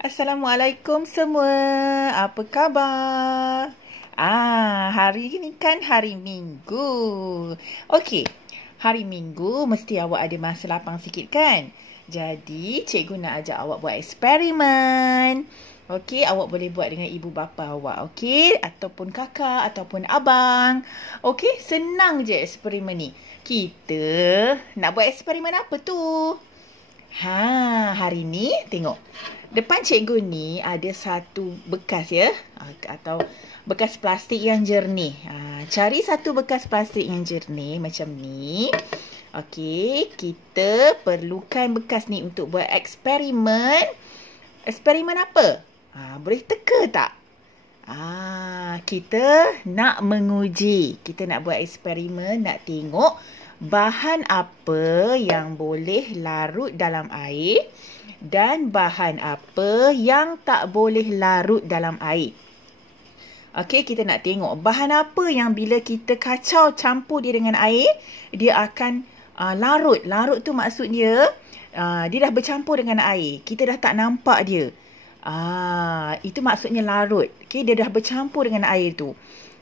Assalamualaikum semua. Apa khabar? Hari ini kan hari Minggu. Okey. Hari Minggu mesti awak ada masa lapang sikit kan? Jadi, cikgu nak ajak awak buat eksperimen. Okey, awak boleh buat dengan ibu bapa awak, okey? Ataupun kakak, ataupun abang. Okey, senang je eksperimen ni. Kita nak buat eksperimen apa tu? Hari ni tengok. Depan cikgu ni ada satu bekas ya. Atau bekas plastik yang jernih. Cari satu bekas plastik yang jernih macam ni. Okey, kita perlukan bekas ni untuk buat eksperimen. Eksperimen apa? Boleh teka tak? Kita nak menguji. Kita nak buat eksperimen, nak tengok bahan apa yang boleh larut dalam air dan bahan apa yang tak boleh larut dalam air. Okey, kita nak tengok bahan apa yang bila kita kacau campur dia dengan air, dia akan larut. Larut tu maksud dia, dia dah bercampur dengan air. Kita dah tak nampak dia. Itu maksudnya larut. Okey, dia dah bercampur dengan air tu.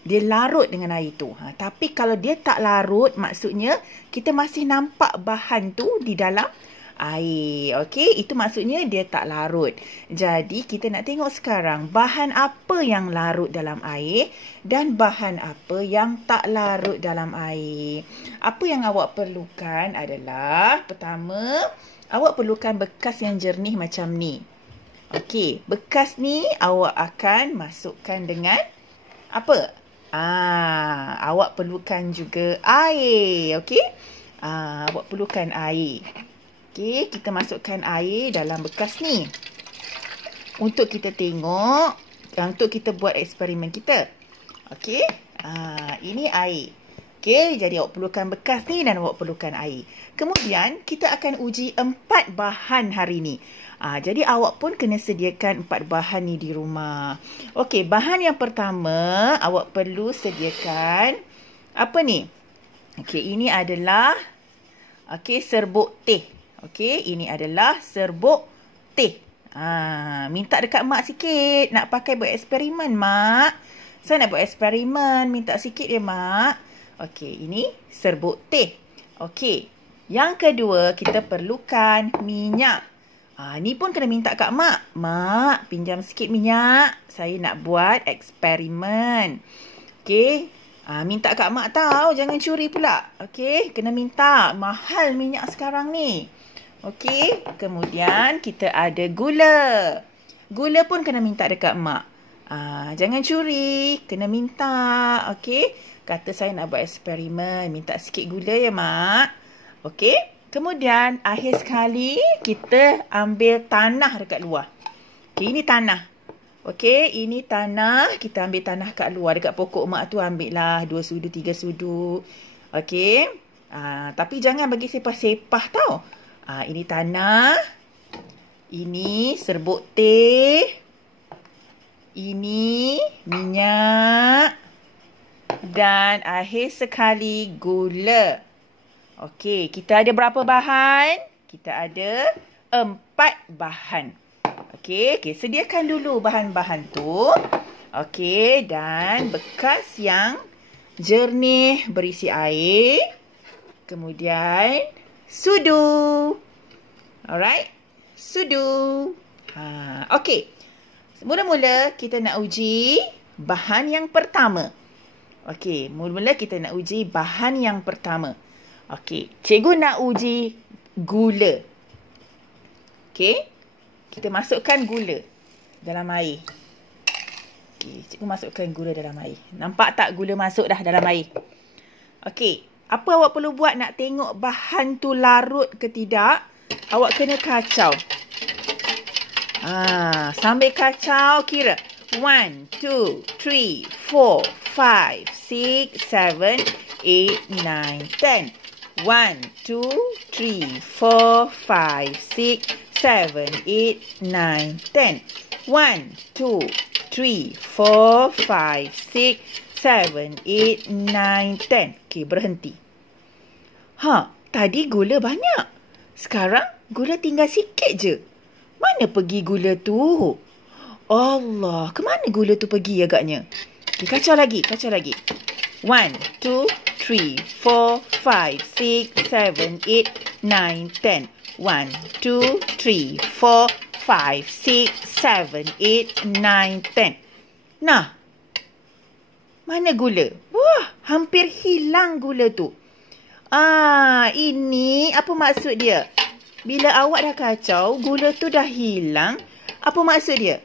Dia larut dengan air tu. Tapi kalau dia tak larut, maksudnya kita masih nampak bahan tu di dalam air. Okey, itu maksudnya dia tak larut. Jadi, kita nak tengok sekarang bahan apa yang larut dalam air dan bahan apa yang tak larut dalam air. Apa yang awak perlukan adalah, pertama, awak perlukan bekas yang jernih macam ni. Okey, bekas ni awak akan masukkan dengan apa? Awak perlukan juga air. Okey? Awak perlukan air. Okey, kita masukkan air dalam bekas ni. Untuk kita tengok, untuk kita buat eksperimen kita. Okey? Ini air. Okey, jadi awak perlukan bekas ni dan awak perlukan air. Kemudian, kita akan uji 4 bahan hari ni. Jadi awak pun kena sediakan 4 bahan ni di rumah. Okey, bahan yang pertama awak perlu sediakan apa ni? Okey, ini adalah serbuk teh. Okey, ini adalah serbuk teh. Minta dekat mak sikit. Nak pakai buat eksperimen, mak. Saya nak buat eksperimen. Minta sikit ya, mak. Okey, ini serbuk teh. Okey, yang kedua kita perlukan minyak. Ni pun kena minta kat mak. Mak, pinjam sikit minyak. Saya nak buat eksperimen. Okey. Minta kat mak tahu. Jangan curi pula. Okey. Kena minta. Mahal minyak sekarang ni. Okey. Kemudian kita ada gula. Gula pun kena minta dekat mak. Jangan curi. Kena minta. Okey. Kata saya nak buat eksperimen. Minta sikit gula ya mak. Okey. Kemudian, akhir sekali, kita ambil tanah dekat luar. Okey, ini tanah. Okey, ini tanah. Kita ambil tanah kat luar. Dekat pokok mak tu ambil lah 2 sudu, 3 sudu. Okey. Tapi jangan bagi sepah-sepah tau. Ini tanah. Ini serbuk teh. Ini minyak. Dan akhir sekali, gula. Okey, kita ada berapa bahan? Kita ada 4 bahan. Okey, sediakan dulu bahan-bahan tu. Okey, dan bekas yang jernih berisi air. Kemudian, sudu. Alright, sudu. Okey, mula-mula kita nak uji bahan yang pertama. Okey, mula-mula kita nak uji bahan yang pertama. Okey, cikgu nak uji gula. Okey, kita masukkan gula dalam air. Okey, cikgu masukkan gula dalam air. Nampak tak gula masuk dah dalam air? Okey, apa awak perlu buat nak tengok bahan tu larut ke tidak? Awak kena kacau. Sambil kacau, kira 1, 2, 3, 4, 5, 6, 7, 8, 9, 10. 1, 2, 3, 4, 5, 6, 7, 8, 9, 10. 1, 2, 3, 4, 5, 6, 7, 8, 9, 10. Okey, berhenti. Tadi gula banyak. Sekarang gula tinggal sikit je. Mana pergi gula tu? Allah, ke mana gula tu pergi agaknya? Okay, kacau lagi. 1, 2, 3, 4, 5, 6, 7, 8, 9, 10. 1, 2, 3, 4, 5, 6, 7, 8, 9, 10. Nah, mana gula? Wah, hampir hilang gula tu. Ini apa maksud dia? Bila awak dah kacau, gula tu dah hilang. Apa maksud dia?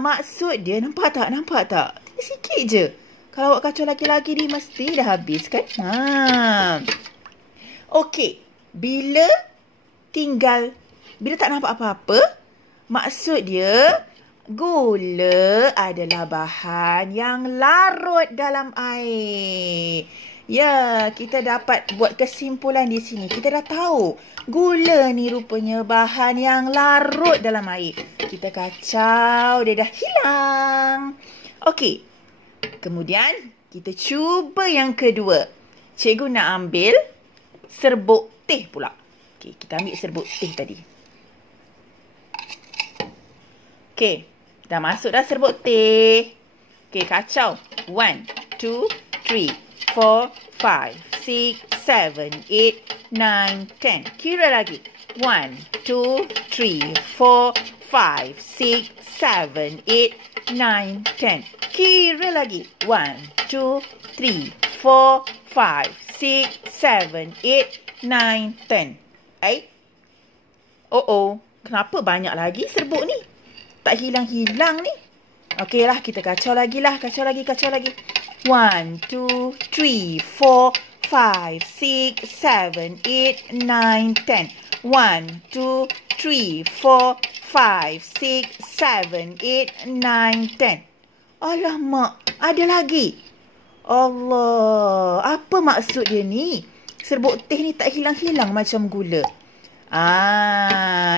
Maksud dia, nampak tak? Sikit je. Kalau awak kacau lagi-lagi ni, mesti dah habis kan? Okey. Bila tak nampak apa-apa, maksud dia, gula adalah bahan yang larut dalam air. Ya, kita dapat buat kesimpulan di sini. Kita dah tahu gula ni rupanya bahan yang larut dalam air. Kita kacau, dia dah hilang. Okey. Kemudian, kita cuba yang kedua. Cikgu nak ambil serbuk teh pula. Okey, kita ambil serbuk teh tadi. Okey, dah masuk dah serbuk teh. Okey, kacau. 1, 2, 3. 4, 5, 6, 7, 8, 9, 10. Kira lagi. 1, 2, 3, 4, 5, 6, 7, 8, 9, 10. Kira lagi. 1, 2, 3, 4, 5, 6, 7, 8, 9, 10. Kenapa banyak lagi serbuk ni? Tak hilang-hilang ni. Okeylah, kita kacau lagi. 1, 2, 3, 4, 5, 6, 7, 8, 9, 10. 1, 2, 3, 4, 5, 6, 7, 8, 9, 10. Alamak, ada lagi. Allah, apa maksud dia ni? Serbuk teh ni tak hilang-hilang macam gula.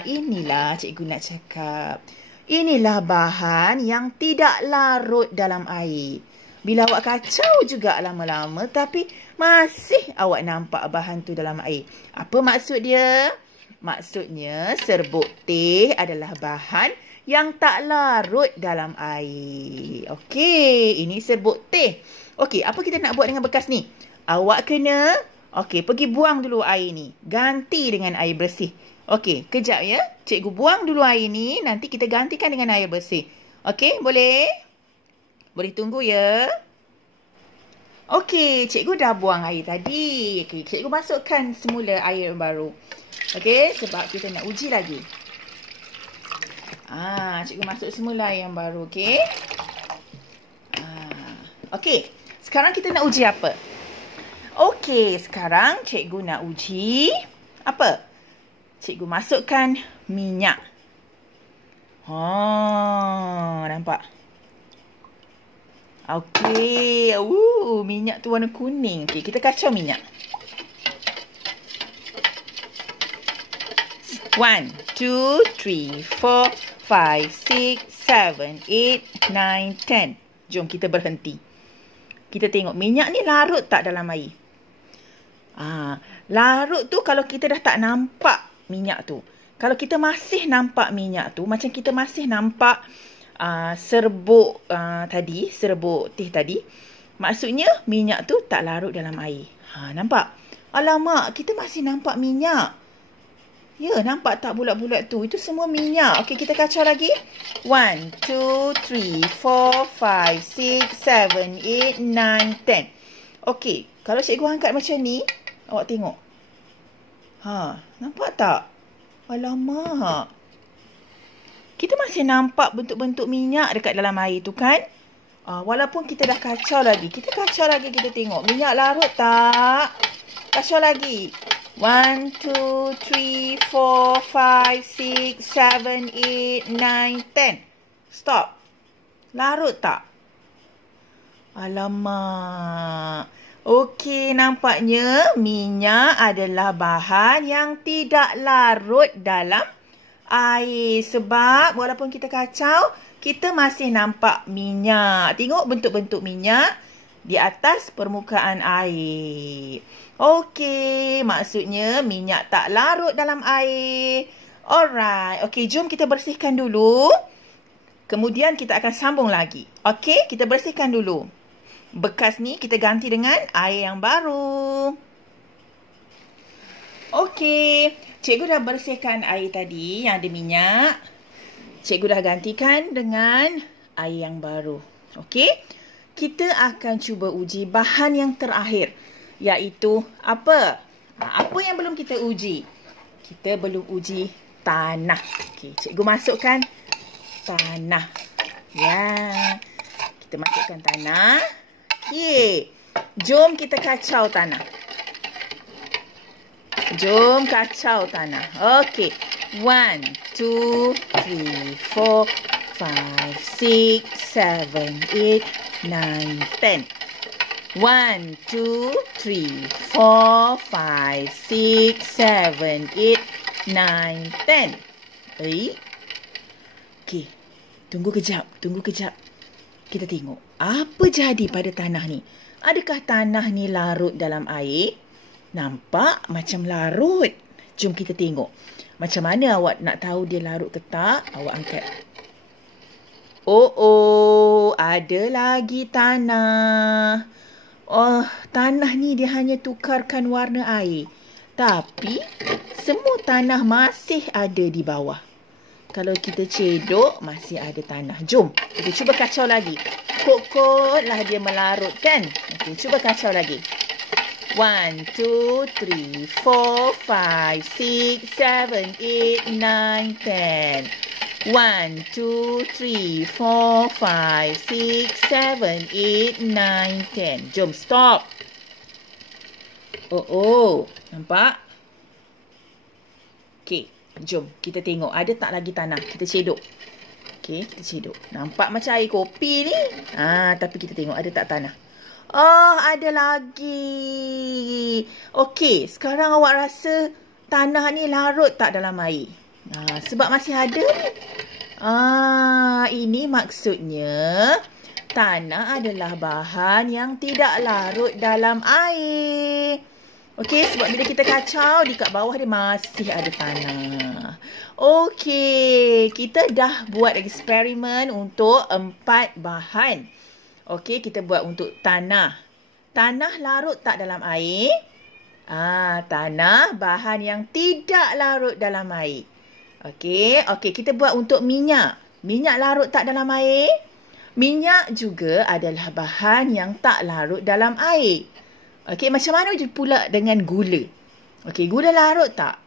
Inilah cikgu nak cakap. Inilah bahan yang tidak larut dalam air. Bila awak kacau juga lama-lama, tapi masih awak nampak bahan tu dalam air. Apa maksud dia? Maksudnya serbuk teh adalah bahan yang tak larut dalam air. Okey, ini serbuk teh. Okey, apa kita nak buat dengan bekas ni? Awak kena, pergi buang dulu air ni. Ganti dengan air bersih. Okey, kejap ya. Cikgu buang dulu air ni, nanti kita gantikan dengan air bersih. Okey, boleh? Boleh tunggu ya. Okey, cikgu dah buang air tadi. Okey, cikgu masukkan semula air baru. Okey, sebab kita nak uji lagi. Cikgu masuk semula air yang baru, okey? Okey, sekarang kita nak uji apa? Okey, sekarang cikgu nak uji apa? Cikgu masukkan minyak. Nampak? Okey. Minyak tu warna kuning. Okey, kita kacau minyak. 1, 2, 3, 4, 5, 6, 7, 8, 9, 10. Jom kita berhenti. Kita tengok minyak ni larut tak dalam air? Larut tu kalau kita dah tak nampak minyak tu. Kalau kita masih nampak minyak tu, macam kita masih nampak serbuk teh tadi, maksudnya minyak tu tak larut dalam air. Nampak? Alamak, kita masih nampak minyak. Ya, nampak tak bulat-bulat tu? Itu semua minyak. Okey, kita kacau lagi. 1, 2, 3, 4, 5, 6, 7, 8, 9, 10. Okey, kalau cikgu angkat macam ni, awak tengok. Nampak tak? Alamak. Kita masih nampak bentuk-bentuk minyak dekat dalam air tu kan? Walaupun kita dah kacau lagi. Kita kacau lagi, kita tengok. Minyak larut tak? Kacau lagi. 1, 2, 3, 4, 5, 6, 7, 8, 9, 10. Stop. Larut tak? Alamak. Okey, nampaknya minyak adalah bahan yang tidak larut dalam air. Sebab walaupun kita kacau, kita masih nampak minyak. Tengok bentuk-bentuk minyak di atas permukaan air. Okey, maksudnya minyak tak larut dalam air. Alright. Okey, jom kita bersihkan dulu. Kemudian kita akan sambung lagi. Okey, kita bersihkan dulu. Bekas ni kita ganti dengan air yang baru. Okey, cikgu dah bersihkan air tadi yang ada minyak. Cikgu dah gantikan dengan air yang baru. Okey, kita akan cuba uji bahan yang terakhir. Iaitu apa? Apa yang belum kita uji? Kita belum uji tanah. Okey, cikgu masukkan tanah. Ya. Kita masukkan tanah. Okey. Jom kita kacau tanah. Jom kacau tanah. Okey. 1, 2, 3, 4, 5, 6, 7, 8, 9, 10. 1, 2, 3, 4, 5, 6, 7, 8, 9, 10. Okey. Tunggu kejap. Kita tengok. Apa jadi pada tanah ni? Adakah tanah ni larut dalam air? Nampak macam larut. Jom kita tengok. Macam mana awak nak tahu dia larut ke tak? Awak angkat. Oh, ada lagi tanah. Oh, tanah ni dia hanya tukarkan warna air. Tapi, semua tanah masih ada di bawah. Kalau kita cedok, masih ada tanah. Jom, kita cuba kacau lagi. Kot-kotlah dia melarut kan? Okey, cuba kacau lagi. 1, 2, 3, 4, 5, 6, 7, 8, 9, 10. 1, 2, 3, 4, 5, 6, 7, 8, 9, 10. Jom, stop. Oh, nampak? Okey, jom kita tengok ada tak lagi tanah. Kita cedok. Okey, kita cedok. Nampak macam air kopi ni. Tapi kita tengok ada tak tanah. Oh, ada lagi. Okey, sekarang awak rasa tanah ni larut tak dalam air? Sebab masih ada ni. Ini maksudnya tanah adalah bahan yang tidak larut dalam air. Okey, sebab bila kita kacau, di kat bawah dia masih ada tanah. Okey, kita dah buat eksperimen untuk 4 bahan. Okey, kita buat untuk tanah. Tanah larut tak dalam air? Tanah bahan yang tidak larut dalam air. Okey, kita buat untuk minyak. Minyak larut tak dalam air? Minyak juga adalah bahan yang tak larut dalam air. Okey, macam mana pula dengan gula? Okey, gula larut tak?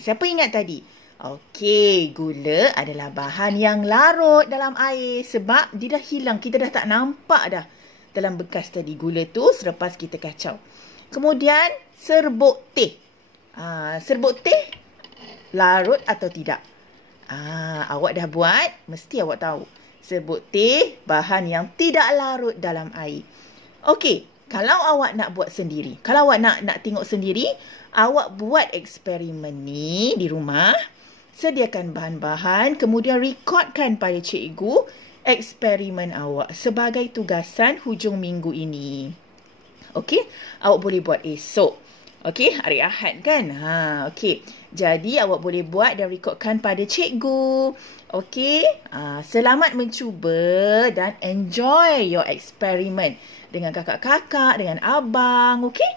Siapa ingat tadi? Okey, gula adalah bahan yang larut dalam air sebab dia dah hilang. Kita dah tak nampak dah dalam bekas tadi gula tu selepas kita kacau. Kemudian, serbuk teh. Serbuk teh larut atau tidak? Awak dah buat, mesti awak tahu. Serbuk teh, bahan yang tidak larut dalam air. Okey. Kalau awak nak buat sendiri, kalau awak nak tengok sendiri, awak buat eksperimen ni di rumah, sediakan bahan-bahan, kemudian rekodkan pada cikgu eksperimen awak sebagai tugasan hujung minggu ini. Okey, awak boleh buat esok. Okey, hari Ahad kan? Okey. Jadi, awak boleh buat dan rekodkan pada cikgu. Okey, selamat mencuba dan enjoy your experiment dengan kakak-kakak, dengan abang. Okey?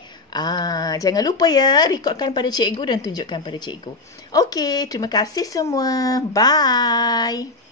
Jangan lupa ya, rekodkan pada cikgu dan tunjukkan pada cikgu. Okey, terima kasih semua. Bye.